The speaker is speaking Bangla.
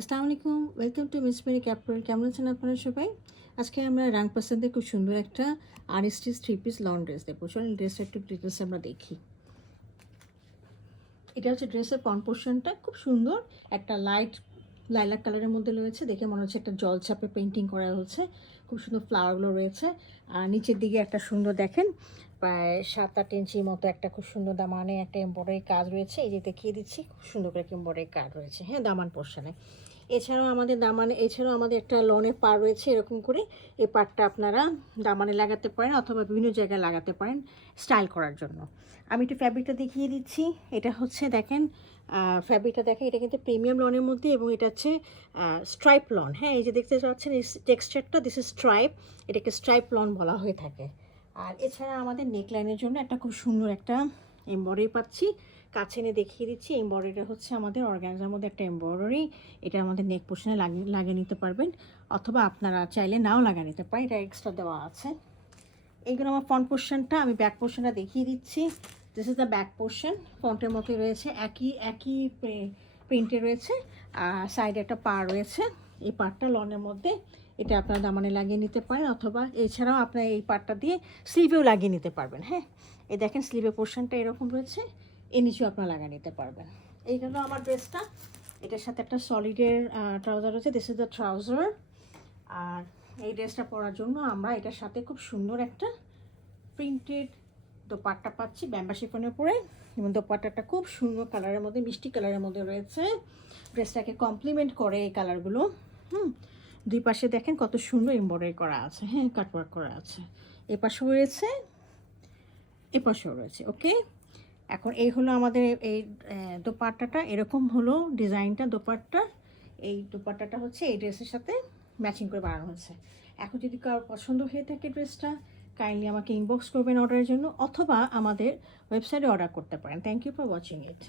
আসসালামু আলাইকুম, welcome to Miss Mary capital. কেমন আছেন আপনারা সবাই? আজকে আমরা রাং পাসান্দের খুব সুন্দর একটা আনস্টিচ 3 পিস লং ড্রেস দেখবো। চলুন ড্রেসটা একটু ডিটেলস আমরা দেখি। এটা হচ্ছে ড্রেসের ফ্রন্ট পোর্শনটা খুব সুন্দর একটা লাইট লাইলাক কালারের মধ্যে রয়েছে। দেখে মনে হচ্ছে একটা জলছাপে পেন্টিং করা হচ্ছে। খুব সুন্দর ফ্লাওয়ারগুলো রয়েছে। আর নিচের দিকে একটা সুন্দর দেখেন প্রায় 7-8 ইঞ্চির মতো একটা খুব সুন্দর দামানে একটা এমব্রয়ডারি কাজ রয়েছে। এই যে দেখিয়ে দিচ্ছি, খুব সুন্দর করে একটা এমব্রয়ডারি কাজ রয়েছে, হ্যাঁ, দামান পোর্শনে। এছাড়াও আমাদের একটা লনের পাড় রয়েছে এরকম করে। এই পাড়টা আপনারা দামানে লাগাতে পারেন অথবা বিভিন্ন জায়গায় লাগাতে পারেন স্টাইল করার জন্য। আমি একটু ফ্যাব্রিকটা দেখিয়ে দিচ্ছি। এটা হচ্ছে দেখেন ফ্যাব্রিকটা দেখেন, এটা কিন্তু প্রিমিয়াম লনের মধ্যে এবং এটা হচ্ছে স্ট্রাইপ লন। হ্যাঁ, এই যে দেখতে পাচ্ছেন এই টেক্সচারটা, দিস ইজ স্ট্রাইপ। এটাকে স্ট্রাইপ লন বলা হয়ে থাকে। আর এছাড়া আমাদের নেকলাইনের জন্য একটা খুব সুন্দর একটা এমব্রয়ডারি পাচ্ছি। কাছে এনে দেখিয়ে দিচ্ছি। এমব্রয়ডারিটা হচ্ছে আমাদের অর্গানজার মধ্যে একটা এমব্রয়ডারি। এটা আমাদের নেক পোর্শনে লাগিয়ে নিতে পারবেন অথবা আপনারা চাইলে নাও লাগিয়ে নিতে পারেন, এটা এক্সট্রা দেওয়া আছে। এইগুলো আমার ফ্রন্ট পোর্শনটা, আমি ব্যাক পোর্শনটা দেখিয়ে দিচ্ছি। This is the back portion. ফ্রন্টের মতোই রয়েছে, একই প্রিন্টে রয়েছে। আর সাইডে একটা পা রয়েছে। এই পাটটা লনের মধ্যে, এটা আপনারা দামানে লাগিয়ে নিতে পারেন অথবা এছাড়াও আপনারা এই পাটটা দিয়ে স্লিভেও লাগিয়ে নিতে পারবেন। হ্যাঁ, এই দেখেন স্লিভের পোর্শনটা এরকম রয়েছে, এর নিচেও আপনারা লাগিয়ে নিতে পারবেন। এই গেল আমার ড্রেসটা। এটার সাথে একটা সলিডের ট্রাউজার রয়েছে, দিস ইজ দ্য ট্রাউজার। আর এই ড্রেসটা পরার জন্য আমরা এটার সাথে খুব সুন্দর একটা প্রিন্টেড দোপাট্টা পাচ্ছি ব্যাম্বা শিফনের উপরে, এবং দোপাট্টাটা খুব সুন্দর কালারের মধ্যে, মিষ্টি কালারের মধ্যে রয়েছে। ড্রেসটাকে কমপ্লিমেন্ট করে এই কালারগুলো। দুই পাশে দেখেন কত সুন্দর এমব্রয়ডারি করা আছে, হ্যাঁ, কাটওয়ার্ক করা আছে। এ পাশেও রয়েছে, এ পাশেও রয়েছে। ওকে, এখন এই হলো আমাদের এই দোপাট্টাটা, এরকম হলো ডিজাইনটা দোপাট্টা। এই দোপাট্টাটা হচ্ছে এই ড্রেসের সাথে ম্যাচিং করে বানানো হয়েছে। এখন যদি কারোর পছন্দ হয়ে থাকে ড্রেসটা, কাইন্ডলি আমাকে ইনবক্স করবেন অর্ডারের জন্য অথবা আমাদের ওয়েবসাইটে অর্ডার করতে পারেন। Thank you for watching it.